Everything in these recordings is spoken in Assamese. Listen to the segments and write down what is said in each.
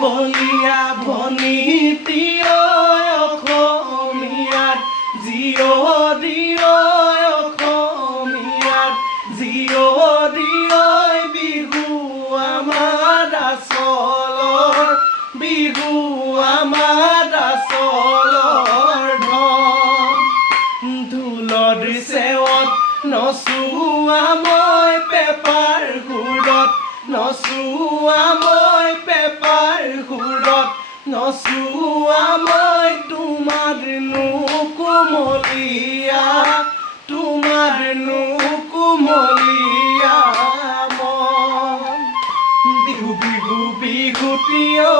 বলিয়া ভনীতি অসমীয়াত জীয়ৰী অসমীয়াত জীয়ৰী বিহু আমাৰ আচলৰ বিহু আমাৰ আচলৰ ধন ঢোলৰ চেৱত নচোৱা মই পেপাৰ সুৰত নচোৱা মই পেপাৰ সুৰত নচোৱা মই তোমাৰনো কোমলীয়া তোমাৰনো কোমলীয়া মন বিহু বিহু বিহুতীয়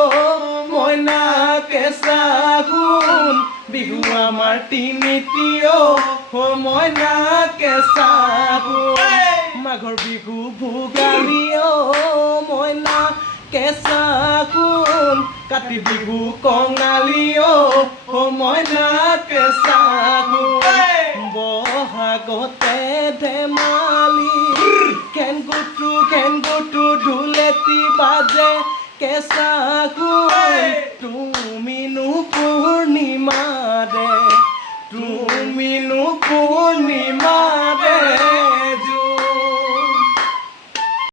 মইনা কেঁচা সোণ বিহু আমাৰ তিনিতীয় মইনা কেঁচা সোণ মাঘৰ বিহু ভোগালী মইনা কেঁচা সোণ কাতি বিহু কঙালী মইনা কেঁচা সোণ বহাগতে ধেমালি ঘেনগুটো ঢোলেটি বাজে কেঁচা সোণ তুমিনো পূৰ্ণিমাৰে তুমিনো পূৰ্ণিমা